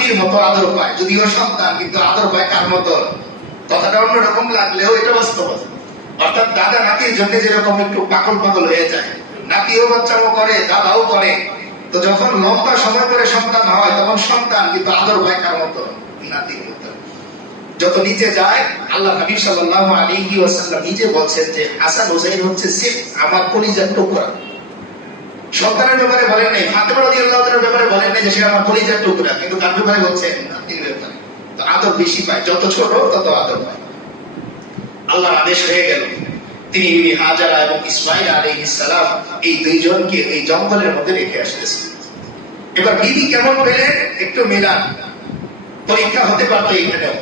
নাতির মতো আদর পায়, যদিও সন্তান কিন্তু আদর পায় কার মতো? কথাটা অন্যরকম লাগলেও এটা বাস্তবতা। অর্থাৎ দাদা নাতির জন্য যেরকম একটু পাগল পাগল হয়ে যায়, নাতিও বাচ্চাও করে, দাদাও করে। তো যখন লম্বা সময় পরে সন্তান হয়, তখন সন্তান কিন্তু আদর পায় কার মতো? নাতির মতো। যত নিচে যায়, আল্লাহ নবী সাল্লাল্লাহু আলাইহি ওয়াসাল্লাম নিজে বলছেন যে হাসান হুসাইন হচ্ছে সিফ, আমার কলিজার টুকরা। সন্তানের ব্যাপারে বলেন নাই, ফাতেমা রাদিয়াল্লাহু তাআলার ব্যাপারে বলেন নাই যে সে আমার কলিজার টুকরা, কিন্তু কার ব্যাপারে বলছেন? নাতির ব্যাপারে। তো আদর বেশি পায়, যত ছোট তত আদর পায়। আল্লাহর আদেশ হয়ে গেল, তিনি বিবি হাজারা এবং ইসমাঈল আলাইহিস সালাম এই দুইজনকে এই জঙ্গলের মধ্যে রেখে আসতেছেন। এবার বিবি কেমন পেলেন একটু মেলান, পরীক্ষা হতে পারতো এখানেও।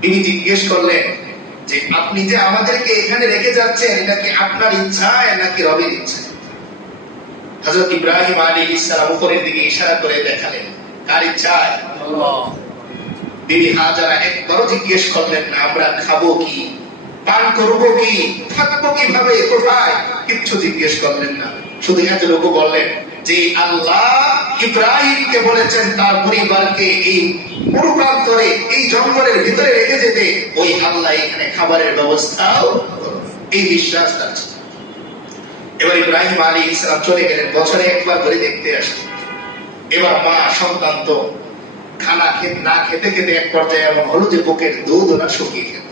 বিবি জিজ্ঞেস করলেন যে আপনি যে আমাদেরকে এখানে রেখে যাচ্ছেন, এটা কি আপনার ইচ্ছায় নাকি রবের ইচ্ছায়? হযরত ইব্রাহিম আলাইহিস সালাম উপরের দিকে ইশারা করে দেখালেন, কার ইচ্ছায়? আল্লাহ। বিবি হাজারা একবারও জিজ্ঞেস করলেন না আমরা খাবো কি, পান করবো কি, থাকবো কিভাবে, কোথায়, কিচ্ছু জিজ্ঞেস করলেন না। শুধু এতটুকু বললেন যে আল্লাহ ইব্রাহিমকে বলেছেন তার পরিবারকে এই মরুপ্রান্তরে, এই জঙ্গলের ভিতরে রেখে যেতে, ওই আল্লাহ এখানে খাবারের ব্যবস্থাও, এই বিশ্বাস তার ছিল। এবার ইব্রাহিম আলাইহিস সালাম চলে গেলেন, বছরে একবার করে দেখতে আসেন। এবার মা সন্তান তো খানা না খেতে খেতে এক পর্যায়ে এমন হলো যে বুকের দুধ ওরা শুকিয়ে গেল।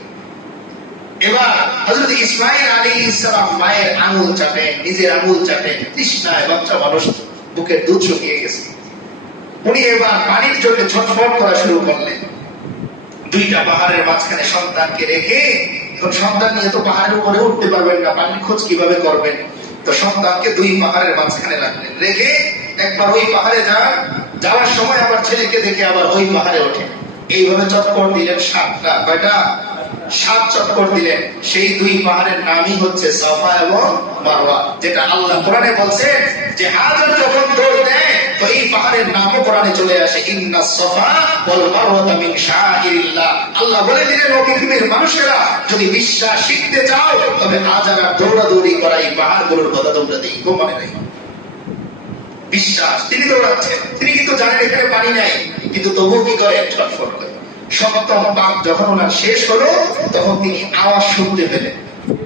এবার হযরত ইসমাঈল আলাইহিস সালাম মায়ের আঙুল চাটেন, নিজের আঙুল চাটেন, তৃষ্ণায়, বাচ্চা মানুষ, বুকের দুধ শুকিয়ে গেছে। উনি এবার পানির জন্য ছটফট করা শুরু করলেন। দুইটা পাহাড়ের মাঝখানে সন্তানকে রেখে, এখন সন্তান নিয়ে তো পাহাড়ের উপরে উঠতে পারবেন না, পানির খোঁজ কিভাবে করবেন? তো সন্তানকে দুই পাহাড়ের মাঝখানে রাখলেন, রেখে একবার ওই পাহাড়ে যান, যাওয়ার সময় আবার ছেলেকে দেখে আবার ওই পাহাড়ে ওঠেন। এইভাবে চক্কর দিলেন 7টা, কয়টা? 7 চক্কর দিলেন। সেই দুই পাহাড়ের নামই হচ্ছে সাফা এবং মারওয়া, যেটা আল্লাহ কোরআনে বলছেন যে হাজার যখন দৌড় দেয় তো এই পাহাড়ের নামও কোরআনে চলে আসে, ইন্নাস সাফা ওয়াল মারওয়াতা মিন শাআইরিল্লাহ। আল্লাহ বলে দিলেন ও পৃথিবীর মানুষেরা, যদি বিশ্বাস শিখতে চাও তবে হাজার দৌড়াদৌড়ি করা এই পাহাড়গুলোর কথা তোমরা দেখো, মনে নাই? বিশ্বাস, তিনি দৌড়াচ্ছেন, তিনি কিন্তু জানেন এখানে পানি নাই, কিন্তু তবুও কি করেন? ছটফট করেন। 7তম পাক যখন ওনার শেষ হলো, তখন তিনি আওয়াজ শুনতে পেলেন,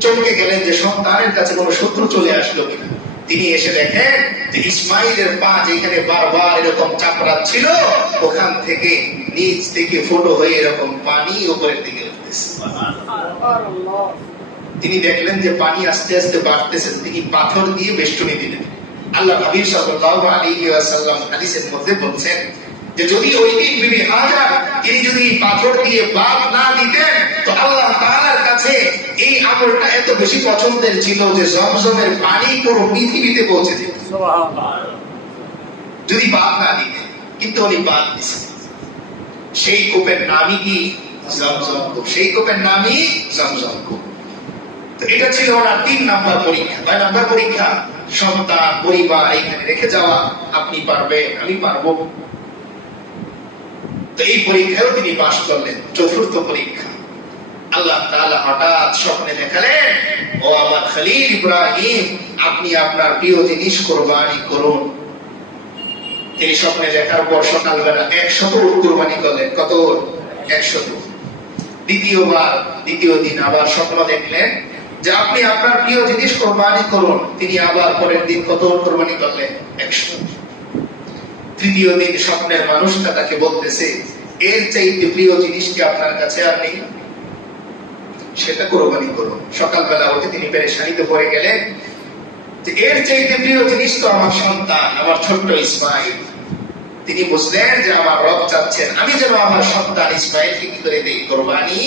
চমকে গেলেন যে সন্তানের কাছে কোনো শত্রু চলে আসলো কিনা। তিনি এসে দেখেন যে ইসমাইলের পা যেখানে বারবার এরকম চাপড়াচ্ছিল, ওখান থেকে নিচ থেকে ফুটো হয়ে এরকম পানি উপরের দিকে উঠতেছে। তিনি দেখলেন যে পানি আস্তে আস্তে বাড়তেছে, তিনি পাথর দিয়ে বেষ্টনী দিলেন। আল্লাহ নবী সাল্লাল্লাহু আলাইহি ওয়াসাল্লাম হাদিসের মধ্যে বলছেন যে যদি ওই দিন বিবি হাজার তিনি যদি পাথর দিয়ে বাদ না দিতেন, তো আল্লাহ তাআলার কাছে এই আমলটা এত বেশি পছন্দের ছিল যে জমজমের পানি পুরো পৃথিবীতে পৌঁছে যেত, সুবহানাল্লাহ, যদি বাদ না দিতেন। কিন্তু উনি বাদ দিয়েছেন। সেই কূপের নামই কি? জমজম কূপ। সেই কূপের নামই জমজম কূপ। তো এটা ছিল ওনার 3 নাম্বার পরীক্ষা। 2 নাম্বার পরীক্ষা, সন্তান, পরিবার এখানে রেখে যাওয়া, আপনি পারবেন, আমি পারবো। তো এই পরীক্ষাও তিনি পাশ করলেন। 4র্থ পরীক্ষা, আল্লাহ তাআলা হঠাৎ স্বপ্নে দেখালেন, ও আমার খলিল ইব্রাহিম, আপনি আপনার প্রিয় জিনিস কুরবানি করুন। তিনি স্বপ্নে দেখার পর সকালবেলা 100 উট কুরবানি করলেন। কত? 100। দ্বিতীয় দিন আবার স্বপ্ন দেখলেন যে আপনি আপনার প্রিয় জিনিস কুরবানি করুন। তিনি আবার পরের দিন কত কুরবানি করলেন? 100। তৃতীয় দিন স্বপ্নের মানুষটা তাকে বলতেছে, এর চাইতে প্রিয় জিনিস কি আপনার কাছে আর নেই? সেটা কুরবানি করুন। সকালবেলা উঠে তিনি পেরেশানিতে পড়ে গেলেন যে এর চাইতে প্রিয় জিনিস তো আমার সন্তান, আমার ছোট্ট ইসমাইল। তিনি বুঝলেন যে আমার রব চাচ্ছেন আমি যেন আমার সন্তান ইসমাইলকে কি করে দেই? কুরবানি।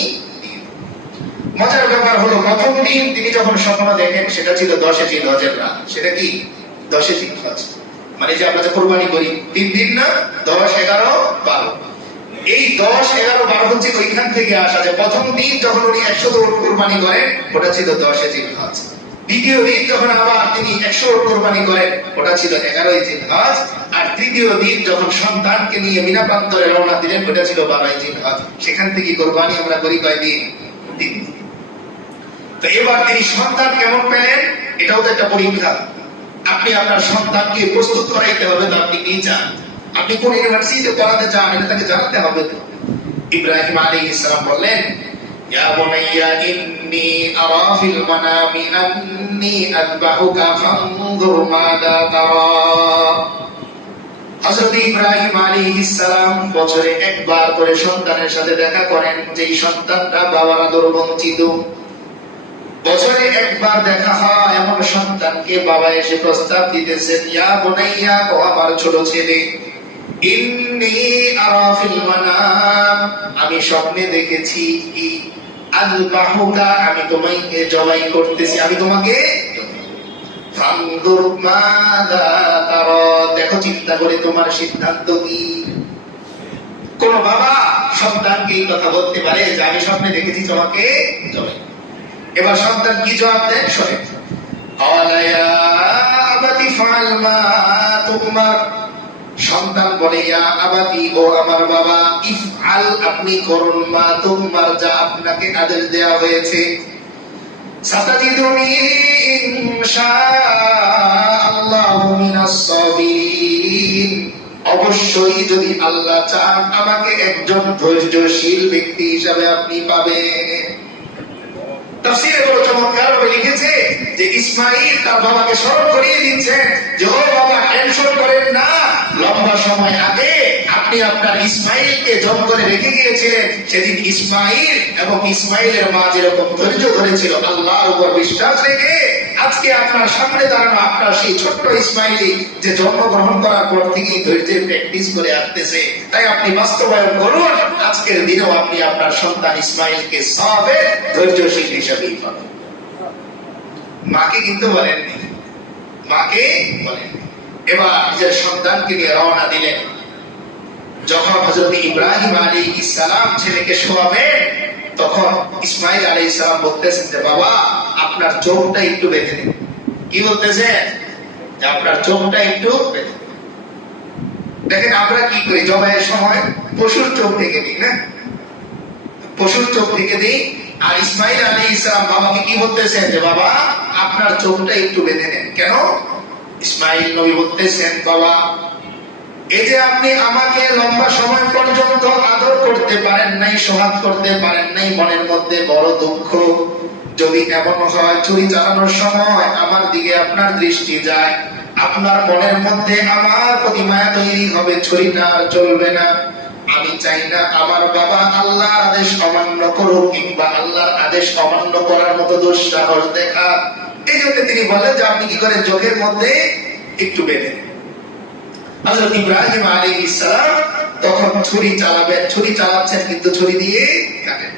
মজার ব্যাপার হলো, প্রথম দিন তিনি যখন স্বপ্ন দেখেন সেটা ছিল 10 জিলহজের রাত। সেটা কি? 10 জিলহজ, মানে যে আমরা যে কুরবানি করি 3 দিন না, 10, 11, 12। এই 10, 11, 12 হচ্ছে ওইখান থেকে আসা যে প্রথম দিন যখন উনি 100 উট কুরবানি করেন ওটা ছিল 10 জিলহজ। দ্বিতীয় দিন যখন আবার তিনি 100 উট কুরবানি করেন ওটা ছিল 11 জিলহজ। আর তৃতীয় দিন যখন সন্তানকে নিয়ে মিনা প্রান্তরে রওনা দিলেন ওটা ছিল 12 জিলহজ। সেখান থেকে কুরবানি আমরা করি কয়দিন? 3 দিন। তো এবার তিনি সন্তান কেমন পেলেন এটাও তো একটা পরীক্ষা। আপনি আপনার সন্তানকে প্রস্তুত করাইতে হবে, তো আপনি কি চান? আপনি কোন ইউনিভার্সিটিতে পড়াতে চান এটা তাকে জানাতে হবে তো। ইব্রাহিম আলাইহিস সালাম বললেন, ইয়া বুনাইয়া ইন্নী আরা ফিল মানামি আন্নী আযবাহুকা ফানজুর মাযা তারা। হযরত ইব্রাহিম আলাইহিস সালাম বছরে একবার করে সন্তানের সাথে দেখা করেন, যেই সন্তানটা বাবার আদর বঞ্চিত। বছরে একবার দেখা হয় এমন সন্তানকে বাবা এসে প্রস্তাব দিতেছেন, ইয়া বুনাইয়া, ও আমার ছোট ছেলে, ইন্নী আরা ফিল মানাম, আমি স্বপ্নে দেখেছি কি আযবাহুকা, আমি তোমাকে জবাই করতেছি, আমি তোমাকে ফানজুর মাযা তারা, দেখো চিন্তা করে তোমার সিদ্ধান্ত কি। কোন বাবা সন্তানকে এই কথা বলতে পারে যে আমি স্বপ্নে দেখেছি তোমাকে জবাই। এবার সন্তান কি জবাব দেয় শোনেন, ক্বালা ইয়া আবাতি ফাআল মা তুমার, সন্তান বলে, ইয়া আবাতি, ও আমার বাবা, ইফআল, আপনি করুন, মা তুমার, যা আপনাকে আদেশ দেয়া হয়েছে। সাতাজিদুনি ইনশাআল্লাহু মিনাস সাবিরিন, অবশ্যই যদি আল্লাহ চান আমাকে একজন ধৈর্যশীল ব্যক্তি হিসাবে আপনি পাবেন। তাফসীরে বড় চমৎকার ভাবে লিখেছে যে ইসমাঈল তার বাবাকে স্মরণ করিয়ে দিচ্ছেন যে, ও বাবা, টেনশন করেন না, লম্বা সময় আগে আপনি আপনার ইসমাঈলকে জঙ্গলে রেখে গিয়েছিলেন। সেদিন ইসমাঈল এবং ইসমাঈলের মা যেরকম ধৈর্য ধরেছিল আল্লাহর উপর বিশ্বাস রেখে, আজকে আপনার সামনে দাঁড়ানো আপনার সেই ছোট্ট ইসমাঈলই যে জন্মগ্রহণ করার পর থেকেই ধৈর্যের প্র্যাকটিস করে আসতেছে। তাই আপনি বাস্তবায়ন করুন, আজকের দিনেও আপনি আপনার সন্তান ইসমাঈলকে সাবের ধৈর্যশীল হিসেবেই পাবেন। মাকে কিন্তু বলেননি, মাকে বলেননি। এবার নিজের সন্তানকে নিয়ে রওনা দিলেন। যখন হযরত ইব্রাহিম আলাইহিস সালাম ছেলেকে শোয়াবেন, তখন ইসমাঈল আলাইহিস সালাম বলতেছেন যে, বাবা, আপনার চোখটা একটু বেঁধে দিন। কি বলতেছেন? যে আপনার চোখটা একটু বেঁধে দিন। দেখেন আমরা কি করি জবাইয়ের সময়, পশুর চোখ ঢেকে দিই না, পশুর চোখ ঢেকে দিই। আর ইসমাঈল আলাইহিস সালাম বাবাকে কি বলতেছেন যে, বাবা, আপনার চোখটা একটু বেঁধে নেন। কেন? ইসমাঈল নবী বলতেছেন, বাবা, এই যে আপনি আমাকে লম্বা সময় পর্যন্ত আদর করতে পারেন নাই, সোহাগ করতে পারেন নাই, মনের মধ্যে বড় দুঃখ। যদি এমন হয় ছুরি চালানোর সময় আমার দিকে আপনার দৃষ্টি যায়, আপনার মনের মধ্যে আমার প্রতি মায়া তৈরি হবে, ছুরিটা আর চলবে না। আমি চাই না আমার বাবা আল্লাহর আদেশ অমান্য করুক, কিংবা আল্লাহর আদেশ অমান্য করার মতো দুঃসাহস দেখা। এই জন্য তিনি বলেন যে আপনি কি করেন, চোখের মধ্যে একটু বেঁধে। হযরত ইব্রাহিম আলাইহিস সালাম তখন ছুরি চালাবেন, ছুরি চালাচ্ছেন কিন্তু ছুরি দিয়ে কাটেন।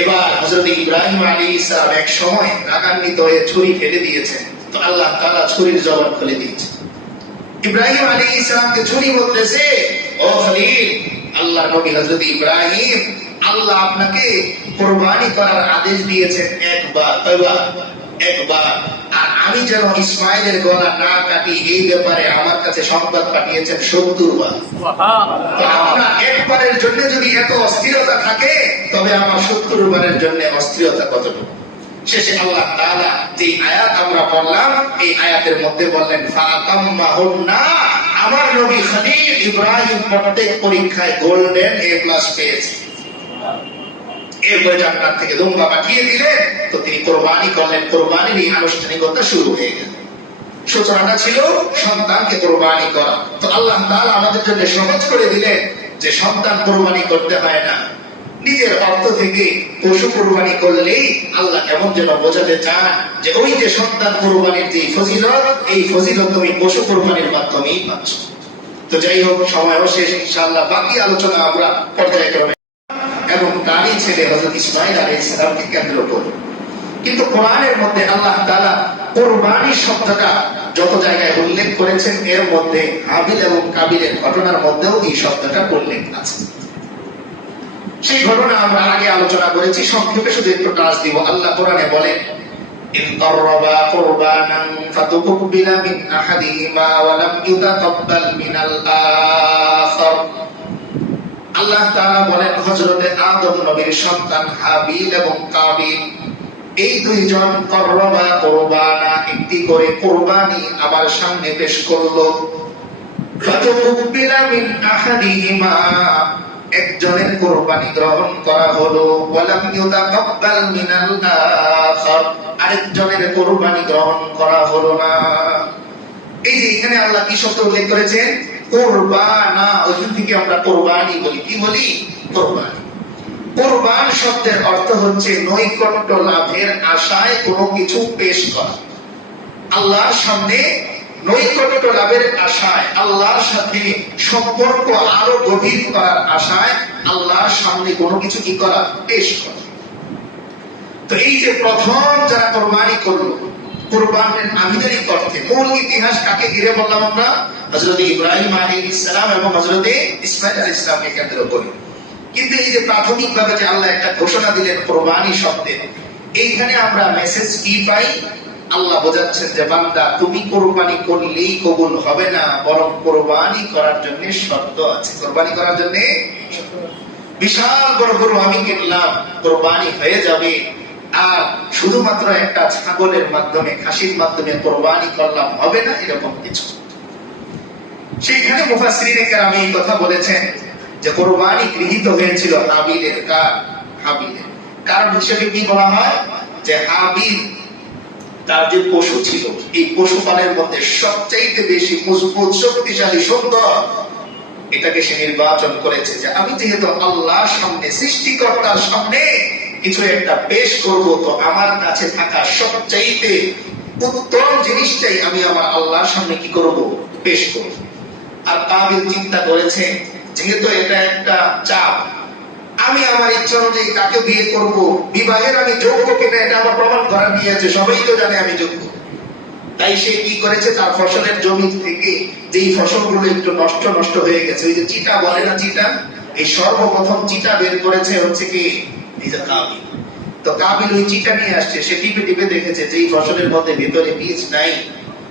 এবার হযরত ইব্রাহিম আলাইহিস সালাম এক সময় রাগান্বিত হয়ে ছুরি ফেলে দিয়েছেন, তো আল্লাহ তাআলা ছুরির জবান খুলে দিয়েছেন। ইব্রাহিম আলাইহিস সালামকে ছুরি বলতেছে, ও খলিল, আল্লাহর নবী হযরত ইব্রাহিম, আল্লাহ আপনাকে কুরবানি করার আদেশ দিয়েছেন একবার, কয়বার? একবার। আর আমি যেন ইসমাঈলের গলা না কাটি এই ব্যাপারে আমার কাছে সংবাদ পাঠিয়েছেন 70 বার। তো আপনার একবারের জন্য যদি এত অস্থিরতা থাকে, তবে আমার 70 বারের জন্য অস্থিরতা কতটুকু। শেষে আল্লাহ তাআলা যে আয়াত আমরা পড়লাম, এই আয়াতের মধ্যে বললেন, ফাআতাম্মাহুন্না, আমার নবী খলিল ইব্রাহিম প্রত্যেক পরীক্ষায় গোল্ডেন A+ পেয়েছে। এরপরে আপনার থেকে দুম্বা পাঠিয়ে দিলেন, তো তিনি কোরবানি করলেন। কোরবানির এই আনুষ্ঠানিকতা শুরু হয়ে গেল। সূচনাটা ছিল সন্তানকে কোরবানি করা। তো আল্লাহ তাআলা আমাদের জন্য সহজ করে দিলেন যে সন্তান কোরবানি করতে হয় না, নিজের অর্থ থেকে পশু কোরবানি করলেই আল্লাহ কেমন যেন বোঝাতে চান যে ওই যে সন্তান কোরবানির যে ফজিলত, এই ফজিলত তুমি পশু কোরবানির মাধ্যমেই পাচ্ছ। তো যাই হোক, সময়ও শেষ, ইনশাআল্লাহ বাকি আলোচনা আমরা পর্যায়ক্রমে এবং তারই ছেলে হযরত ইসমাঈল আলাইহিস সালামকে কেন্দ্র করে। কিন্তু কোরআনের মধ্যে আল্লাহ তাআলা কুরবানি শব্দটা যত জায়গায় উল্লেখ করেছেন, এর মধ্যে হাবিল এবং কাবিলের ঘটনার মধ্যেও এই শব্দটা উল্লেখ আছে। সেই ঘটনা আমরা আগে আলোচনা করেছি, সংক্ষেপে শুধু একটু টাচ দিব। আল্লাহ কোরআনে বলেন, ইন কাররাবা কুরবানান ফাতুকবিলা মিন আহাদিহিমা ওয়া লাম ইউতাকাব্বাল মিনাল আখার। আল্লাহ তাআলা বলেন, হযরতে আদম নবীর সন্তান হাবিল এবং কাবিল, এই দুইজন করবা কুরবানা, একটি করে কুরবানি আমার সামনে পেশ করলো। ফাতুকুব্বিলা মিন আহাদিহিমা, একজনের কুরবানি গ্রহণ করা হলো, ওয়ালাম ইউতাকাব্বাল মিনাল আখার, আরেকজনের কুরবানি গ্রহণ করা হলো না। এই যে এখানে আল্লাহ কি শব্দ উল্লেখ করেছেন? কুরবানা। ওইখান থেকে আমরা কুরবানি বলি। কি বলি? কুরবানি। কুরবান শব্দের অর্থ হচ্ছে নৈকট্য লাভের আশায় কোনো কিছু পেশ করা। আল্লাহর সামনে নৈকট্য লাভের আশায়, আল্লাহর সাথে সম্পর্ক আরো গভীর করার আশায় আল্লাহর সামনে কোনো কিছু কি করা? পেশ করা। তো এই যে প্রথম যারা কুরবানি করলো, কুরবানের আবিধানিক অর্থে মূল ইতিহাস কাকে ঘিরে বললাম আমরা? হযরত ইব্রাহিম আলাইহিস সালাম এবং হযরত ইসমাঈল আলাইহিস সালামকে কেন্দ্র করে। কিন্তু এই যে প্রাথমিকভাবে যে আল্লাহ একটা ঘোষণা দিলেন কুরবানি শব্দে, এইখানে আমরা মেসেজ কি পাই? আল্লাহ বোঝাচ্ছেন যে বান্দা, তুমি কুরবানি করলেই কবুল হবে না, বরং কুরবানি করার জন্য শর্ত আছে। কুরবানি করার জন্য বিশাল বড় গরু আমি কিনলাম, কুরবানি হয়ে যাবে, আর শুধুমাত্র একটা ছাগলের মাধ্যমে, খাসির মাধ্যমে কুরবানি করলাম, হবে না, এরকম কিছু। সেইখানে মুফাসসিরিনে কেরাম এই কথা বলেছেন যে কুরবানি গৃহীত হয়েছিল হাবিলের। হাবিলের কারণ হিসেবে কি বলা হয়? যে হাবিল তার যে পশু ছিল, এই পশুপালের মধ্যে সবচাইতে বেশি মজবুত, শক্তিশালী, সুন্দর, এটাকে সে নির্বাচন করেছে যে আমি যেহেতু আল্লাহর সামনে, সৃষ্টিকর্তার সামনে কিছু একটা পেশ করব, তো আমার কাছে থাকা সবচাইতে উত্তম জিনিসটাই আমি আমার আল্লাহর সামনে কি করব? পেশ করব। আর কাবিল চিন্তা করেছে যেহেতু এটা একটা চাপ, আমি আমার ইচ্ছা অনুযায়ী কাকে বিয়ে করব, বিবাহের আমি যোগ্য কিনা এটা আমার প্রমাণ করার নিয়ে আছে, সবাই তো জানে আমি যোগ্য। তাই সে কি করেছে? তার ফসলের জমি থেকে যেই ফসলগুলো একটু নষ্ট হয়ে গেছে, ওই যে চিটা বলে না, চিটা, এই সর্বপ্রথম চিটা বের করেছে হচ্ছে কি এই যে কাবিল। তো কাবিল ওই চিটা নিয়ে আসছে, সে টিপে টিপে দেখেছে যে এই ফসলের মধ্যে ভিতরে বীজ নাই,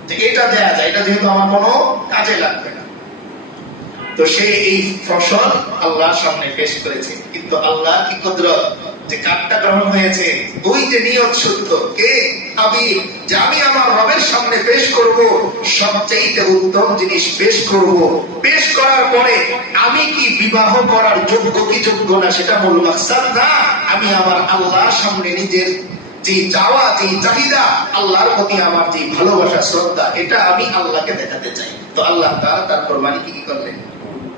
যে এটা দেয়া যায়, এটা যেহেতু আমার কোনো কাজে লাগবে না। তো সে এই ফসল আল্লাহর সামনে পেশ করেছে, কিন্তু আল্লাহ কি কুদরত যে কাঠটা গ্রহণ হয়েছে, ওই যে নিয়ত শুদ্ধ কে? হাবিল, যে আমি আমার রবের সামনে পেশ করব, সবচাইতে উত্তম জিনিস পেশ করব। পেশ করার পরে আমি কি বিবাহ করার যোগ্য কি যোগ্য না সেটা মূল মাকসাদ না, আমি আমার আল্লাহর সামনে নিজের যে চাওয়া, যে চাহিদা, আল্লাহর প্রতি আমার যে ভালোবাসা, শ্রদ্ধা, এটা আমি আল্লাহকে দেখাতে চাই। তো আল্লাহ তার কুরবানি কি করলেন?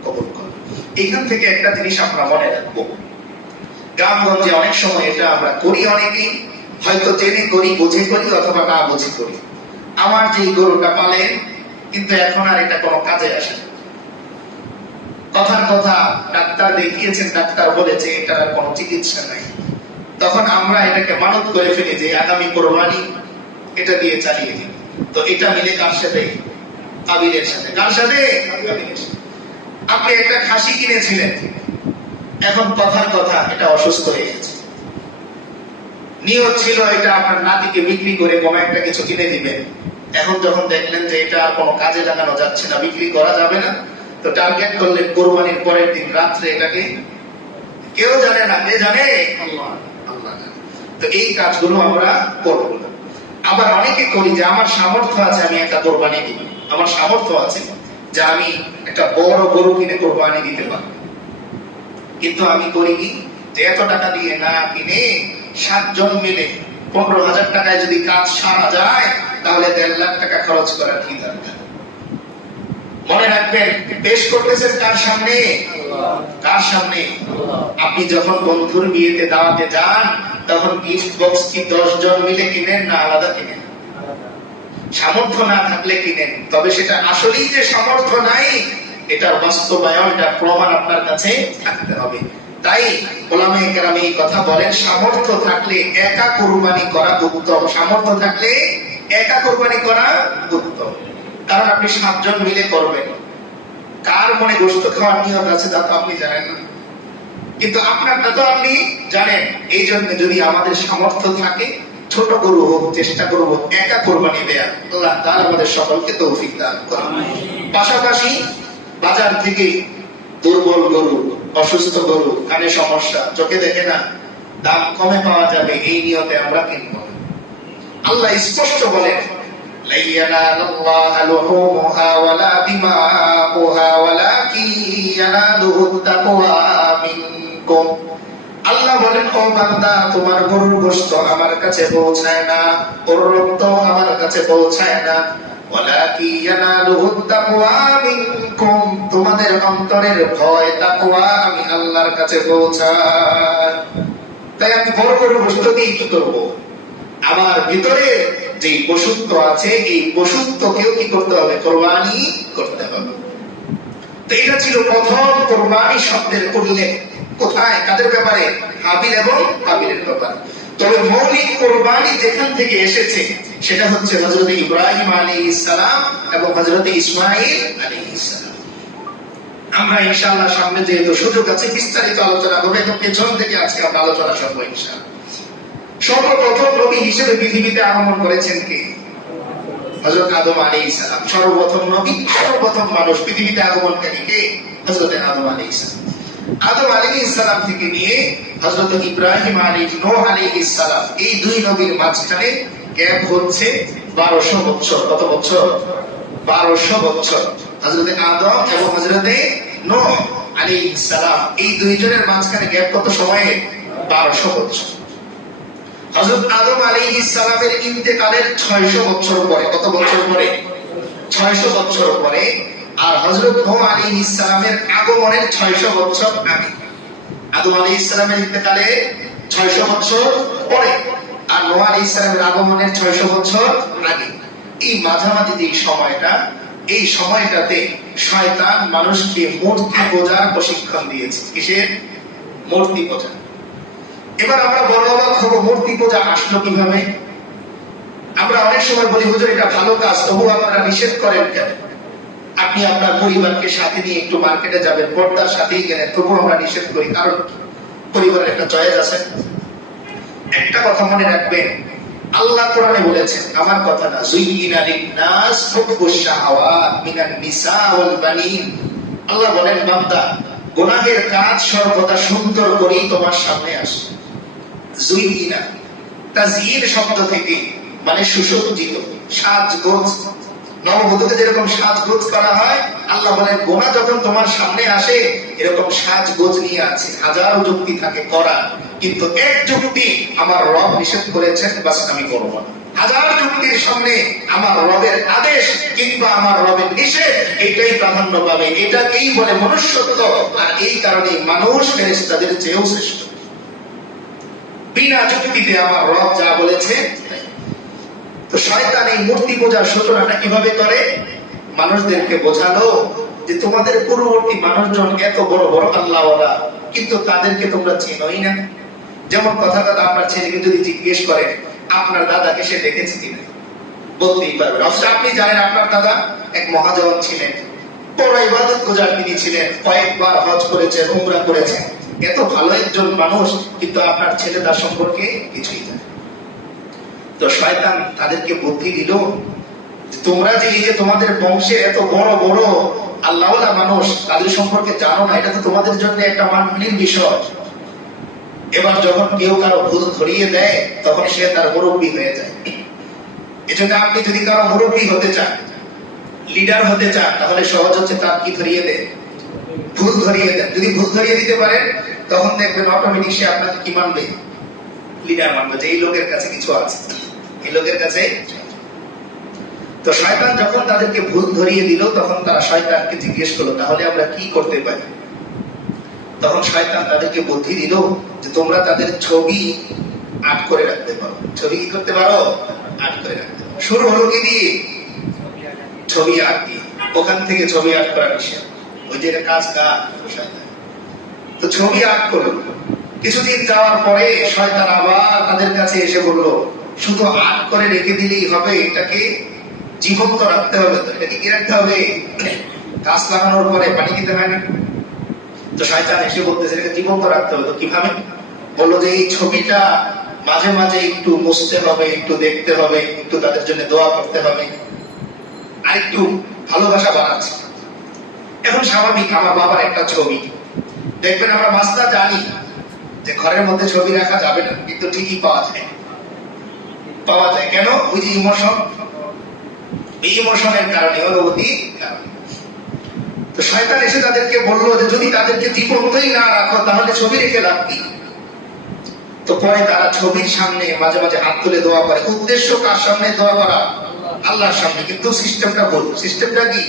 কবুল করলেন। এখান থেকে একটা জিনিস আমরা মনে রাখবো, গ্রামগঞ্জে অনেক সময় এটা আমরা করি, অনেকেই হয়তো জেনে করি, বুঝে করি, অথবা না বুঝে করি। আমার যে গরুটা পালেন, কিন্তু এখন আর এটা কোনো কাজে আসে না। কথার কথা ডাক্তার দেখিয়েছেন, ডাক্তার বলেছে এটার আর কোনো চিকিৎসা নাই। তখন আমরা এটাকে মানত করে ফেলি যে আগামী কুরবানি এটা দিয়ে চালিয়ে দিই। তো এটা মিলে কার সাথে? কাবিলের সাথে। কার সাথে? কাবিলের সাথে। আপনি একটা খাসি কিনেছিলেন, এখন কথার কথা এটা অসুস্থ হয়ে গেছে। নিয়ত ছিল এটা আপনার নাতিকে বিক্রি করে কোনো একটা কিছু কিনে দিবেন, এখন যখন দেখলেন যে এটা আর কোনো কাজে লাগানো যাচ্ছে না, বিক্রি করা যাবে না, তো টার্গেট করলেন কোরবানির পরের দিন রাত্রে এটাকে। কেউ জানে না, কে জানে? আল্লাহ। আল্লাহ জানে। তো এই কাজগুলো আমরা করব না। আবার অনেকে করি যে আমার সামর্থ্য আছে, আমি একটা কোরবানি দিব, আমার সামর্থ্য আছে যে আমি একটা বড় গরু কিনে কোরবানি দিতে পারবো, কিন্তু আমি করি কি যে এত টাকা দিয়ে না কিনে 7 জন মিলে 15,000 টাকায় যদি কাজ সারা যায়, তাহলে 1.5 লাখ টাকা খরচ করার কি দরকার? মনে রাখবেন, পেশ করতেছেন কার সামনে? কার সামনে? আপনি যখন বন্ধুর বিয়েতে দাওয়াতে যান, তখন গিফট বক্স কি 10 জন মিলে কিনেন না আলাদা কিনেন? সামর্থ্য না থাকলে কিনেন, তবে সেটা আসলেই যে সামর্থ্য নাই, এটার বাস্তবায়ন, এটা প্রমাণ আপনার কাছে থাকতে হবে। তাই উলামায়ে কেরাম এই কথা বলেন, সামর্থ্য থাকলে একা কুরবানি করা উত্তম। সামর্থ্য থাকলে একা কুরবানি করা উত্তম, কারণ আপনি 7 জন মিলে করবেন, কার মনে গোশত খাওয়ার নিয়ত আছে তা তো আপনি জানেন না, কিন্তু আপনারটা তো আপনি জানেন। এই জন্য যদি আমাদের সামর্থ্য থাকে, ছোট গরু হোক, চেষ্টা করব একা কোরবানি দেয়া। আল্লাহ তাআলা আমাদের সকলকে তৌফিক দান করুন। পাশাপাশি বাজার থেকে দুর্বল গরু, অসুস্থ গরু, কানে সমস্যা, চোখে দেখে না, দাম কমে পাওয়া যাবে, এই নিয়তে আমরা কিনব। আল্লাহ স্পষ্ট বলেন, লা ইয়ানালাল্লাহা লুহুমুহা ওয়ালা দিমাউহা ওয়ালাকিন ইয়ানালুহুত তাকওয়া মিনকুম। আল্লাহ বলেন, ও বান্দা, তোমার গরুর গোশত আমার কাছে পৌঁছায় না, ওর রক্ত আমার কাছে পৌঁছায় না, ওয়ালাকিন ইয়ানালুহুত তাকওয়া মিনকুম, তোমাদের অন্তরের ভয় তাকওয়া আমি আল্লাহর কাছে পৌঁছায়। তাই আমি বড় গরুর গোশত দিয়ে কি করবো? আমার ভিতরে যে পশুত্ব আছে, এই পশুত্বকেও কি করতে হবে? কোরবানি করতে হবে। তো এটা ছিল প্রথম কোরবানি শব্দের উল্লেখ। কোথায়? কাদের ব্যাপারে? হাবিল এবং কাবিলের ব্যাপারে। তবে মৌলিক কোরবানি যেখান থেকে এসেছে সেটা হচ্ছে হযরত ইব্রাহিম আলাইহিস সালাম এবং হযরত ইসমাঈল আলাইহিস সালাম। আমরা ইনশাআল্লাহ সামনে যেহেতু সুযোগ আছে বিস্তারিত আলোচনা হবে, তো পেছন থেকে আজকে আমরা আলোচনা করব ইনশাআল্লাহ। সর্বপ্রথম নবী হিসেবে পৃথিবীতে আগমন করেছেন কে? হযরত আদম আলাইহিস সালাম। সর্বপ্রথম নবী, সর্বপ্রথম মানুষ পৃথিবীতে আগমনকারী কে? হযরত আদম আলাইহিস সালাম। আদম আলাইহিস সালাম থেকে নিয়ে হযরত ইব্রাহিম নূহ আলাইহিস সালাম, এই দুই নবীর মাঝখানে গ্যাপ হচ্ছে 1200 বছর। কত বছর? 1200 বছর। হযরত আদম এবং হযরত নূহ আলাইহিস সালাম, এই দুইজনের মাঝখানে গ্যাপ কত সময়ে? 1200 বছর। হযরত আদম আলাইহিস সালামের ইন্তেকালের 600 বছর পরে, কত বছর পরে? 600 বছর পরে। আর হযরত নূহ আলাইহিস সালামের আগমনের 600 বছর আগে। আদম আলাইহিস সালামের ইন্তেকালে 600 বছর পরে আর নূহ আলাইহিস সালামের আগমনের 600 বছর আগে। এই মাঝামাঝি যে সময়টা, এই সময়টাতে শয়তান মানুষকে মূর্তি পূজার প্রশিক্ষণ দিয়েছে। কিসের? মূর্তি পূজা। এবার আমরা বড় অবাক হব, মূর্তি পূজা আসলো কিভাবে? আমরা অনেক সময় বলি, হুজুর এটা ভালো কাজ, তবু আপনারা নিষেধ করেন কেন? আপনি আপনার পরিবারকে সাথে নিয়ে একটু মার্কেটে যাবেন, পর্দার সাথেই গেলেন, তবু আমরা নিষেধ করি, কারণ পরিবারের একটা চয়েস আছে। একটা কথা মনে রাখবেন, আল্লাহ কোরআনে বলেছেন, আমার কথা না, যুইয়িনা লিন-নাস হুব্বুশ শাহাওয়াত মিনান নিসা ওয়াল বানিন। আল্লাহ বলেন, বান্দা, গুনাহের কাজ সর্বদা সুন্দর করেই তোমার সামনে আসে। যুইয়িনা, তাজয়িন শব্দ থেকে, মানে সুসজ্জিত, সাজগোজ। নববধূকে যেরকম সাজগোজ করা হয়, আল্লাহ বলেন গুনাহ যখন তোমার সামনে আসে এরকম সাজগোজ নিয়ে আছে। হাজারো যুক্তি থাকে করা, কিন্তু এক যুক্তি আমার রব নিষেধ করেছেন, বাস আমি করব না। হাজার যুক্তির সামনে আমার রবের আদেশ কিংবা আমার রবের নিষেধ, এটাই প্রাধান্য পাবে। এটাকেই বলে মনুষ্যত্ব। আর এই কারণে মানুষ ফেরেশতাদের চেয়েও শ্রেষ্ঠ। বিনা যুক্তিতে আমার রব যা বলেছে। তো শয়তান এই মূর্তি পূজার সূচনাটা কিভাবে করে? মানুষদেরকে বোঝালো যে তোমাদের পূর্ববর্তী মানুষজন এত বড় বড় আল্লাহওয়ালা, কিন্তু তাদেরকে তোমরা চেনোই না। যেমন কথা কথা, আপনার ছেলেকে যদি জিজ্ঞেস করেন আপনার দাদাকে সে দেখেছে কিনা, বলতেই পারবে। অথচ আপনি জানেন আপনার দাদা এক মহাজন ছিলেন, বড় ইবাদত গুজার তিনি ছিলেন, কয়েকবার হজ করেছেন, উমরা করেছেন, এত ভালো একজন মানুষ, কিন্তু আপনার ছেলে তার সম্পর্কে কিছুই জানে। তো শয়তান তাদেরকে বুদ্ধি দিল, তোমরা যে এই যে তোমাদের বংশের এত বড় বড় আল্লাহওয়ালা মানুষ, তাদের সম্পর্কে জানো না, এটা তো তোমাদের জন্য একটা মানহানির বিষয়। এবার যখন কেউ কারো ভুল ধরিয়ে দেয়, তখন সে তার মুরব্বী হয়ে যায়। এজন্য আপনি যদি কারো মুরব্বী হতে চান, লিডার হতে চান, তাহলে সহজ হচ্ছে তার কি ধরিয়ে দেয়? ভুল ধরিয়ে দেন। যদি ভুল ধরিয়ে দিতে পারেন, তখন দেখবেন অটোমেটিক সে আপনাকে কি মানবে? লিডার মানবে, যে এই লোকের কাছে কিছু আছে, এই লোকের কাছে। তো শয়তান যখন তাদেরকে ভুল ধরিয়ে দিল, তখন তারা শয়তানকে জিজ্ঞেস করলো, তাহলে আমরা কি করতে পারি? তখন শয়তান তাদেরকে বুদ্ধি দিল যে তোমরা তাদের ছবি আর্ট করে রাখতে পারো। ছবি কি করতে পারো? আর্ট করে রাখতে পারো। শুরু হলো কি দিয়ে? ছবি আর্ট দিয়ে। ওখান থেকে ছবি আর্ট করা নিষেধ। ওই যে কাজ শয়তান। তো ছবি আর্ট করলো। কিছুদিন যাওয়ার পরে শয়তান আবার তাদের কাছে এসে বলল, শুধু আর্ট করে রেখে দিলেই হবে? এটাকে জীবন্ত রাখতে হবে। তো এটাকে কি রাখতে হবে? গাছ লাগানোর পরে পানি দিতে হয় না? তো শয়তান এসে বলতেছে এটাকে জীবন্ত রাখতে হবে। তো কিভাবে? বললো যে এই ছবিটা মাঝে মাঝে একটু মুছতে হবে, একটু দেখতে হবে, একটু তাদের জন্য দোয়া করতে হবে, আর একটু ভালোবাসা বাড়াচ্ছে। এখন স্বাভাবিক, আমার বাবার একটা ছবি দেখবেন, আমরা মাস্তা জানি যে ঘরের মধ্যে ছবি রাখা যাবে না, কিন্তু ঠিকই পাওয়া যায়। পাওয়া যায় কেন? ওই যে ইমোশন। এই ইমোশনের কারণে, অনুভূতির কারণে। তো শয়তান এসে তাদেরকে বললো যে যদি তাদেরকে জীবন্তই না রাখো তাহলে ছবি রেখে লাভ কি। তো পরে তারা ছবির সামনে মাঝে মাঝে হাত তুলে দোয়া করে। উদ্দেশ্য কার সামনে দোয়া করা? আল্লাহর সামনে। কিন্তু সিস্টেমটা ভুল। সিস্টেমটা কি?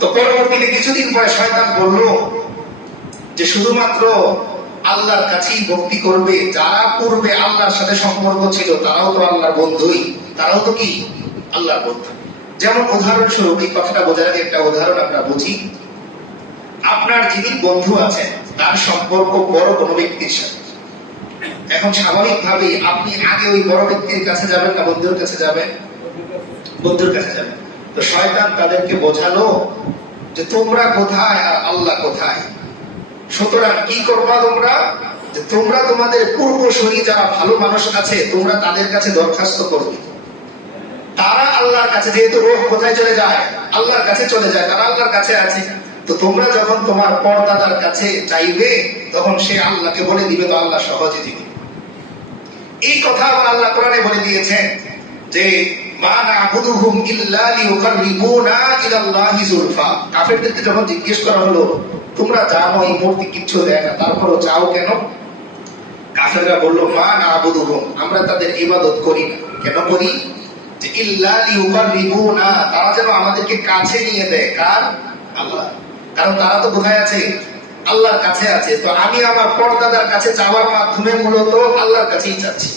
তো পরবর্তীতে কিছুদিন পরে শয়তান বলল যে শুধুমাত্র আল্লাহর কাছেই ভক্তি করবে। যারা পূর্বে আল্লাহর সাথে সম্পর্ক ছিল তারাও তো আল্লাহর বন্ধুই, তারাও তো কি আল্লাহর বন্ধু। যেমন উদাহরণস্বরূপ, এই কথাটা বোঝার আগে একটা উদাহরণ আমরা বুঝি। আপনার যিনি বন্ধু আছেন তার সম্পর্ক বড় কোনো ব্যক্তির সাথে। এখন স্বাভাবিকভাবেই আপনি আগে ওই বড় ব্যক্তির কাছে যাবেন না বন্ধুর কাছে যাবেন? বন্ধুর কাছে যাবেন। তো শয়তান তাদেরকে বোঝালো যে তোমরা কোথায় আর আল্লাহ কোথায়। সুতরাং কি করবা তোমরা? যে তোমরা তোমাদের পূর্বসূরি যারা ভালো মানুষ আছে তোমরা তাদের কাছে দরখাস্ত করবে। তারা আল্লাহর কাছে, যেহেতু রূহ কোথায় চলে যায়? আল্লাহর কাছে চলে যায়, তারা আল্লাহর কাছে আছে। তো তোমরা যখন তোমার পরদাদার কাছে চাইবে তখন সে আল্লাহকে বলে দিবে, তো আল্লাহ সহজে দিবে। এই কথা আবার আল্লাহ কোরআনে বলে দিয়েছেন যে মা না'বুদুহুম ইল্লা লিয়ুকাররিবুনা ইলাল্লাহি যুলফা। কাফেরদেরকে যখন জিজ্ঞেস করা হলো তোমরা জানো এই মূর্তি কিচ্ছু দেয় না তারপরও চাও কেন? কাফেররা বলল মা না'বুদুহুম, আমরা তাদের ইবাদত করি না। কেন করি? যে ইল্লা লিয়ুকাররিবুনা, তারা যেন আমাদেরকে কাছে নিয়ে দেয়। কার? আল্লাহ। কারণ তারা তো কোথায় আছে? আল্লাহর কাছে আছে। তো আমি আমার পরদাদার কাছে যাওয়ার মাধ্যমে মূলত আল্লাহর কাছেই যাচ্ছি।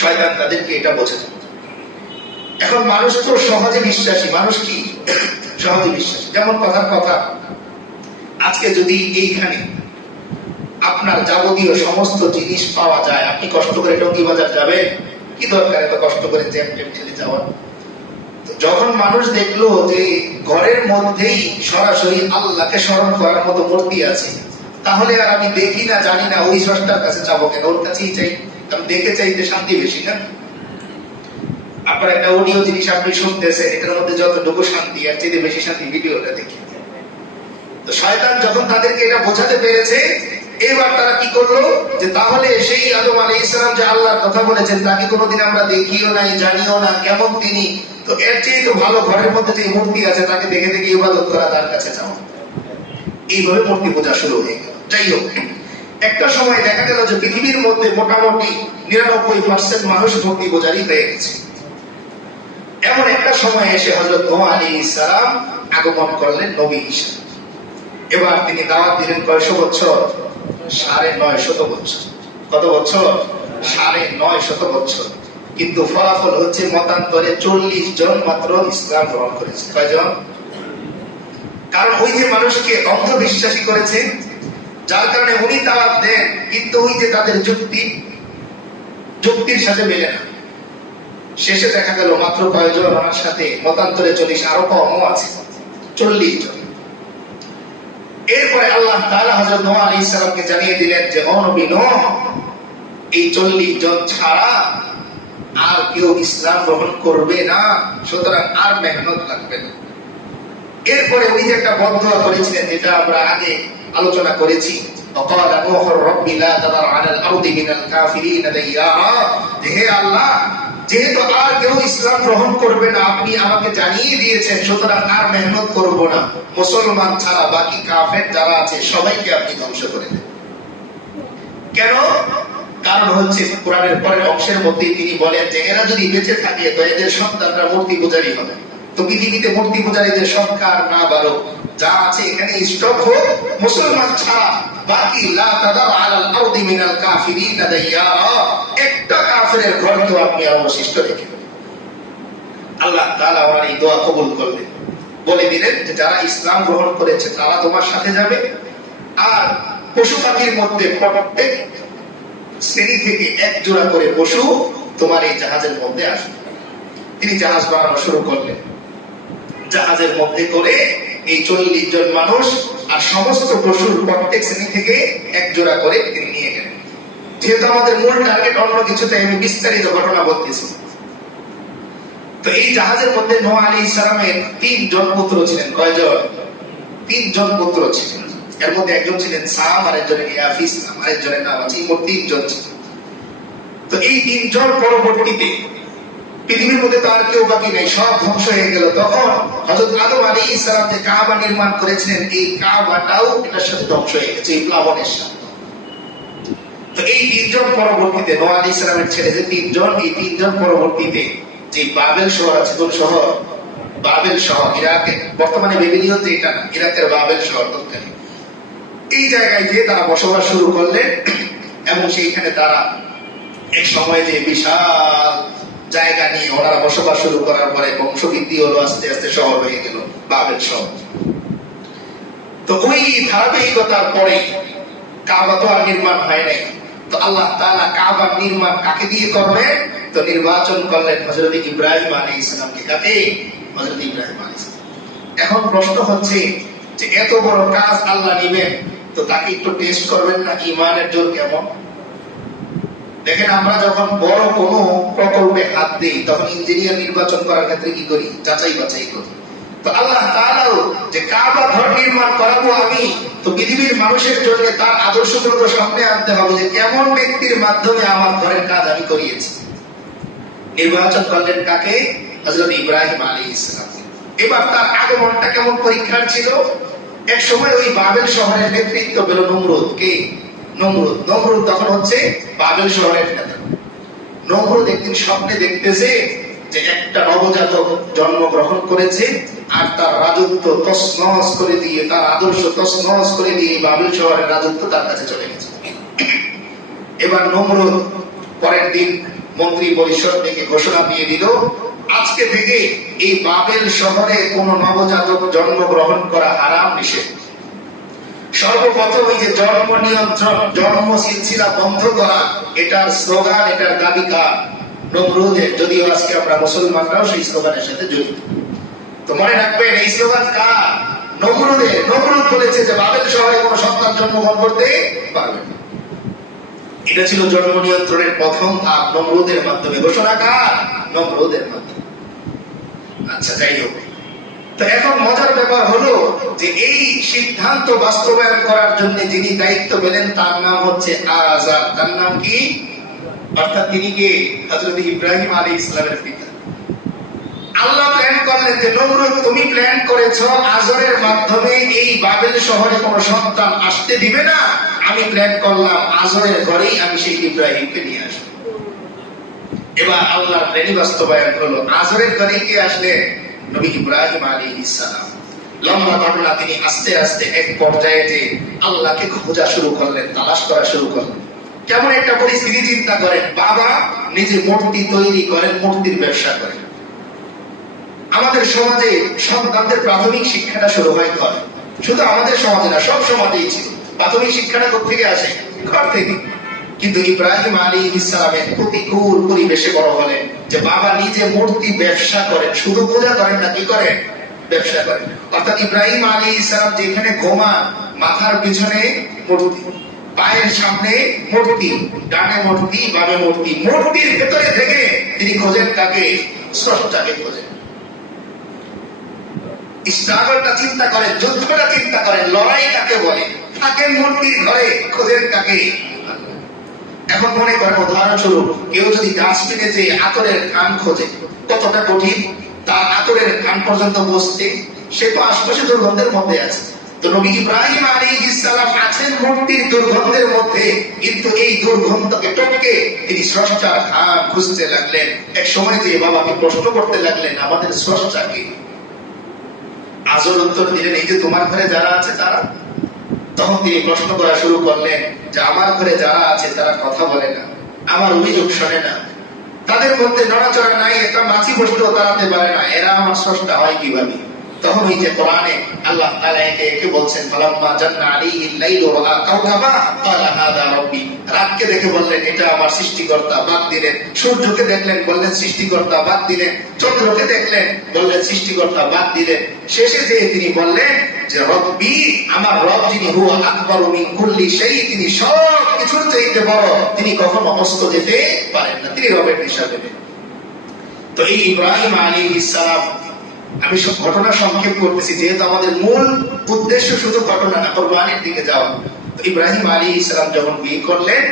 শয়তান তাদেরকে এটা বোঝায়। এখন মানুষ তো সহজে বিশ্বাসী। মানুষ কি সহজে বিশ্বাসী। যেমন কথার কথা, আজকে যদি এইখানে আপনার যাবতীয় সমস্ত জিনিস পাওয়া যায়, আপনি কষ্ট করে টঙ্গী বাজার যাবেন? কি দরকার এত কষ্ট করে জ্যাম ট্যাম ঠেলে যাওয়ার? যখন মানুষ দেখলো যে ঘরের মধ্যেই সরাসরি আল্লাহকে স্মরণ করার মতো মূর্তি আছে, তাহলে আর আমি দেখি না জানি না ওই স্রষ্টার কাছে যাবো কেন? ওর কাছেই চাই। আমি দেখে চাইতে শান্তি বেশি না? আপনার একটা অডিও জিনিস আপনি শুনতেছেন, এটার মধ্যে যতটুকু শান্তি আর চাইতে বেশি শান্তি ভিডিওটা দেখে। তো শয়তান যখন তাদেরকে এটা বোঝাতে পেরেছে, এবার তারা কি করলো যে তাহলে সেই আদম আলাইহিস সালাম যে আল্লাহর কথা বলেছেন তাকে কোনোদিন আমরা দেখিও নাই, জানিও না কেমন তিনি, তো এর চেয়ে তো ভালো ঘরের মধ্যে যে মূর্তি আছে তাকে দেখে দেখে ইবাদত করা, তার কাছে যাও। এইভাবে মূর্তি পূজা শুরু হয়ে গেল। যাই হোক, একটা সময় দেখা গেল যে পৃথিবীর মধ্যে মোটামুটি 99% মানুষ মূর্তি পূজারই হয়ে গেছে। এমন একটা সময় এসে হযরত নূহ আলাইহিস সালাম আগমন করলেন নবী হিসেবে। এবার তিনি দাওয়াত দিলেন কয়শো বছর? 950 বছর। কত বছর? 950 বছর। কিন্তু ফলাফল হচ্ছে মতান্তরে 40 জন মাত্র ইসলাম গ্রহণ করেছে। কয়জন? কারণ ওই যে মানুষকে অন্ধবিশ্বাসী করেছে, যার কারণে উনি দাওয়াত দেন, কিন্তু ওই যে তাদের যুক্তির সাথে মেলে না। শেষে দেখা গেল মাত্র কয়জন ওনার সাথে মতান্তরে 40, আরো কমও আছে, 40 জন। এরপরে আল্লাহ তাআলা হযরত নূহ আলাইহিস সালামকে জানিয়ে দিলেন যে ও নবী নূহ, এই 40 জন ছাড়া আর কেউ ইসলাম গ্রহণ করবে না, সুতরাং আর মেহনত লাগবে না। এরপরে উনি যে একটা বদদুয়া করেছিলেন, যেটা আমরা আগে আলোচনা করেছি, وقال نوح رب لا تذر على الارض من الكافرين ديارا, হে আল্লাহ, যেহেতু আর কেউ ইসলাম গ্রহণ করবে না আপনি আমাকে জানিয়ে দিয়েছেন, সুতরাং আর মেহনত করব না। মুসলমান ছাড়া বাকি কাফের যারা আছে সবাইকে আপনি ধ্বংস করে দেন। কেন? কারণ হচ্ছে কোরআনের পরের অংশের মধ্যে তিনি বলেন যে এরা যদি বেঁচে থাকে তো এদের সন্তানরা মূর্তি পূজারী হবে। তো পৃথিবীতে মূর্তি পূজারীদের সংখ্যা না বাড়ো, যা আছে এখানে স্টপ হোক, মুসলমান ছাড়া বাকি লা তাদার আলাল আরদি মিনাল কাফিরিনা দাইয়ারা, একটা কাফেরের ঘরকে আপনি অবশিষ্ট রেখে। আল্লাহ তাআলা ওনার এই দোয়া কবুল করলেন, বলে দিলেন যে যারা ইসলাম গ্রহণ করেছে তারা তোমার সাথে যাবে, আর পশু পাখির মধ্যে প্রত্যেক শ্রেণী থেকে এক জোড়া করে পশু তোমার এই জাহাজের মধ্যে আসবে। তিনি জাহাজ বানানো শুরু করলেন। জাহাজের মধ্যে করে এই 40 জন মানুষ আর সমস্ত পশুর প্রত্যেক শ্রেণী থেকে এক জোড়া করে তিনি নিয়ে গেলেন। যেহেতু আমাদের মূল টার্গেট অন্য কিছুতে, আমি বিস্তারিত ঘটনা বলতেছি। তো এই জাহাজের মধ্যে নূহ আলাইহিস সালামের 3 জন পুত্র ছিলেন। কয়জন? 3 জন পুত্র ছিলেন। এর মধ্যে একজন ছিলেন সাম, আরেকজনের ইয়াফিস, আরেকজনের নাম আছে, মোট 3 জন ছিলেন। তো এই 3 জন পরবর্তীতে পৃথিবীর মধ্যে তো আর কেউ বাকি নেই, সব ধ্বংস হয়ে গেল। তখন হযরত আদম আলাইহিস সালাম যে কাবা নির্মাণ করেছিলেন, এই কাবাটাও এটার সাথে ধ্বংস হয়ে গেছে এই প্লাবনের সাথে। তো এই তিনজন পরবর্তীতে নূহ আলাইহিস সালামের ছেলে যে তিনজন, এই তিনজন পরবর্তীতে যে বাবেল শহর আছে, কোন শহর? বাবেল শহর, ইরাকে বর্তমানে বেবিলিয়ন, যেটা না, ইরাকের বাবেল শহর তৎকালীন, এই জায়গায় গিয়ে তারা বসবাস শুরু করলেন। এবং সেইখানে তারা এক সময় যে বিশাল জায়গা নিয়ে ওনারা বসবাস শুরু করার পরে বংশবৃদ্ধি হলো, আস্তে আস্তে শহর হয়ে গেল বাবেল শহর। তো ওই ধারাবাহিকতার পরে কাবা তো আর নির্মাণ হয় নাই। তো আল্লাহ তাআলা কাবার নির্মাণ কাকে দিয়ে করবেন? তো নির্বাচন করলেন হযরত ইব্রাহিম আলাইহিস সালামকে। কাকে? হযরত ইব্রাহিম আলাইহিস সালাম। এখন প্রশ্ন হচ্ছে যে এত বড় কাজ আল্লাহ নিবেন, তো তাকে একটু টেস্ট করবেন না, ঈমানের জোর কেমন? দেখেন, আমরা যখন বড় কোনো প্রকল্পে হাত দিই তখন ইঞ্জিনিয়ার নির্বাচন করার ক্ষেত্রে কি করি? যাচাই বাছাই করি। তো আল্লাহ তাআলাও যে কাবা ঘর নির্মাণ করাবো আমি, তো পৃথিবীর মানুষের জন্য তার আদর্শগুলো সামনে আনতে হবে যে কেমন ব্যক্তির মাধ্যমে আমার ঘরের কাজ আমি করিয়েছি। নির্বাচন করলেন কাকে? হযরত ইব্রাহিম আলাইহিস সালাম। এবার তার আগমনটা কেমন পরীক্ষার ছিল? এক সময় ওই বাবেল শহরের নেতৃত্ব পেল নমরুদ। কে? নমরুদ। নমরুদ তখন হচ্ছে বাবেল শহরের নেতা। নমরুদ একদিন স্বপ্নে দেখতেছে যে একটা নবজাতক জন্মগ্রহণ করেছে, আর তার রাজত্ব তছনছ করে দিয়ে, তার আদর্শ তছনছ করে দিয়ে বাবেল শহরের রাজত্ব তার কাছে চলে গেছে। এবার নমরুদ পরের দিন মন্ত্রী পরিষদ থেকে ঘোষণা দিয়ে দিল, আজকে থেকে এই বাবেল শহরে কোন নবজাতক জন্মগ্রহণ করা হারাম, নিষেধ। সর্বপ্রথম এই যে জন্ম নিয়ন্ত্রণ, জন্ম সিলসিলা বন্ধ করা, এটার স্লোগান, এটার দাবিকার নমরুদের। যদিও আজকে আমরা মুসলমানরাও সেই স্লোগানের সাথে জড়িত। তো মনে রাখবেন, এই স্লোগান কার? নমরুদের। নমরুদ বলেছে যে বাবেল শহরে কোন সন্তান জন্মগ্রহণ করতে পারবে না। এটা ছিল জন্ম নিয়ন্ত্রণের প্রথম ধাপ, নমরুদের মাধ্যমে। ঘোষণা কার? নমরুদের মাধ্যমে। আচ্ছা, যাই হোক। তো এখন মজার ব্যাপার হলো যে এই সিদ্ধান্ত বাস্তবায়ন করার জন্য যিনি দায়িত্ব পেলেন তার নাম হচ্ছে আজার। তার নাম কি? অর্থাৎ তিনি কে? হযরত ইব্রাহিম আলাইহিস সালামের পিতা। আল্লাহ প্ল্যান করলেন যে নমরুদ, তুমি প্ল্যান করেছো আজরের মাধ্যমে এই বাবেল শহরে কোন সন্তান আসতে দিবে না। আমি প্ল্যান করলাম আজরের ঘরেই আমি সেই ইব্রাহিমকে নিয়ে আসবো। এবার আল্লাহর প্ল্যানই বাস্তবায়ন হলো। আজরের ঘরে কে আসলেন? নবী ইব্রাহিম আলাইহিস সালাম। লম্বা ঘটনা। তিনি আস্তে আস্তে এক পর্যায়ে যে আল্লাহকে খোঁজা শুরু করলেন, তালাশ করা শুরু করলেন। কেমন একটা পরিস্থিতি চিন্তা করেন, বাবা নিজে মূর্তি তৈরি করেন, মূর্তির ব্যবসা করেন। আমাদের সমাজে সন্তানদের প্রাথমিক শিক্ষাটা শুরু হয় ঘরে। শুধু আমাদের সমাজে না, সব সমাজেই ছিল। প্রাথমিক শিক্ষাটা কোথেকে আসে? ঘর থেকে। কিন্তু ইব্রাহিম আলাইহিস সালামের প্রতিকূল পরিবেশে বড় হলেন যে বাবা নিজে মূর্তি ব্যবসা করেন। শুধু পূজা করেন না, কি করেন? ব্যবসা করেন। অর্থাৎ ইব্রাহিম আলাইহিস সালাম যেখানে ঘুমান, মাথার পিছনে মূর্তি, পায়ের সামনে মূর্তি, ডানে মূর্তি, বামে মূর্তি। মূর্তির ভেতরে থেকে তিনি খোঁজেন কাকে? স্রষ্টাকে খোঁজেন। স্ট্রাগলটা চিন্তা করেন, যুদ্ধটা চিন্তা করেন, লড়াই কাকে বলে। থাকেন মূর্তির ঘরে, খোঁজেন কাকে? এখন মনে করেন, উদাহরণস্বরূপ কেউ যদি ডাস্টবিনে যে আতরের কান খোঁজে, কতটা কঠিন তার আতরের কান পর্যন্ত বসতে। সে তো আশপাশে দুর্গন্ধের মধ্যে আছে। তো নবী ইব্রাহিম আলাইহিস সালাম আছেন মূর্তির দুর্গন্ধের মধ্যে, কিন্তু এই দুর্গন্ধকে টপকে তিনি স্রষ্টার কান খুঁজতে লাগলেন। এক সময় যে বাবাকে প্রশ্ন করতে লাগলেন, আমাদের স্রষ্টাকে? আজর উত্তর দিলেন, এই যে তোমার ঘরে যারা আছে তারা। তখন তিনি প্রশ্ন করা শুরু করলেন যে আমার ঘরে যারা আছে তারা কথা বলে না, আমার অভিযোগ শোনে না, তাদের মধ্যে নড়াচড়া নাই, একটা মাছি বসলেও দাঁড়াতে পারে না, এরা আমার স্রষ্টা হয় কিভাবে? তখন ওই যে কোরআনে আল্লাহ তাআলা একে একে বলছেন, ফালাম্মা জান্না আলাইহিল লাইলু রাআ কাওকাবা ক্বালা হাযা রাব্বি। রাতকে দেখে বললেন এটা আমার সৃষ্টিকর্তা, বাদ দিলেন। সূর্যকে দেখলেন, বললেন সৃষ্টিকর্তা, বাদ দিলেন। চন্দ্রকে দেখলেন, বললেন সৃষ্টিকর্তা, বাদ দিলেন। শেষে যে তিনি বললেন যে রব্বি, আমার রব যিনি হুয়া আকবারু মিন কুল্লি শাই, তিনি সব কিছুর চাইতে বড়, তিনি কখনো অস্ত যেতে পারেন না, তিনি রবের দিশা দেবেন। তো এই ইব্রাহিম আলাইহিস সালাম, আমি সব ঘটনা সংক্ষেপ করতেছি যেহেতু আমাদের মূল উদ্দেশ্য শুধু ঘটনা না, কোরবানির দিকে যাওয়া। তো ইব্রাহিম আলাইহিস সালাম যখন বিয়ে করলেন,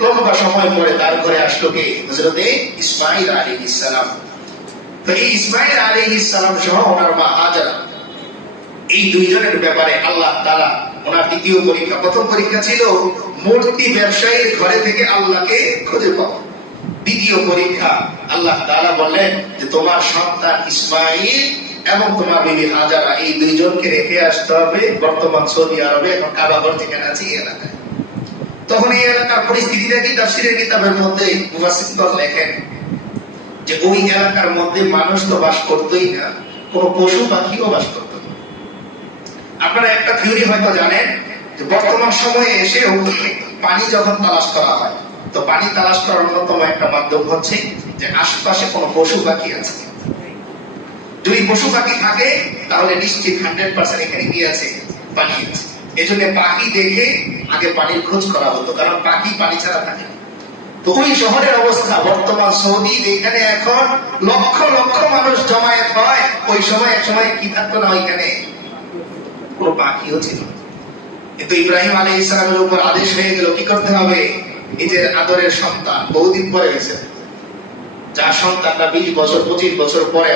লম্বা সময় পরে তার ঘরে আসলো কে? হযরতে ইসমাঈল আলাইহিস সালাম। তো এই ইসমাইল আলাইহিস সালাম সহ ওনার মা হাজারা, এই দুইজনের ব্যাপারে আল্লাহ তাআলা ওনার দ্বিতীয় পরীক্ষা, প্রথম পরীক্ষা ছিল মূর্তি ব্যবসায়ীর ঘরে থেকে আল্লাহকে খুঁজে পাওয়া। দ্বিতীয় পরীক্ষা আল্লাহ তাআলা বললেন যে তোমার সন্তান ইসমাইল এবং তোমার বিবি হাজারা এই দুইজনকে রেখে আসতে হবে বর্তমান সৌদি আরবে, এখন কাবা ঘর যেখানে আছে এই এলাকায়। তখন এই এলাকার পরিস্থিতিটা কি তাফসীরের কিতাবের মধ্যে মুফাসসিরগণ লেখেন যে ওই এলাকার মধ্যে মানুষ তো বাস করতোই না, কোনো পশু পাখিও বাস করত না। আপনারা একটা থিওরি হয়তো জানেন যে বর্তমান সময়ে এসে পানি যখন তালাশ করা হয়, তো পানি তালাশ করার অন্যতম একটা মাধ্যম হচ্ছে যে আশপাশে কোনো পশু পাখি আছে। যদি পশু পাখি থাকে তাহলে নিশ্চিত 100% এখানে কি আছে, পানি আছে। এজন্য পাখি দেখে আগে পানির খোঁজ করা হতো, কারণ পাখি পানি ছাড়া থাকে না। তো ওই শহরের অবস্থা বর্তমান সৌদি, এখানে এখন লক্ষ লক্ষ মানুষ জমায়েত হয়, ওই সময় এক সময় কি থাকতো না, ওইখানে কোনো পাখিও ছিল। কিন্তু ইব্রাহিম আলাইহিস সালামের উপর আদেশ হয়ে গেল কি করতে হবে, নিজের আদরের সন্তান বহুদিন পরে হয়েছে, যার সন্তানটা 20 বছর 25 বছর পরে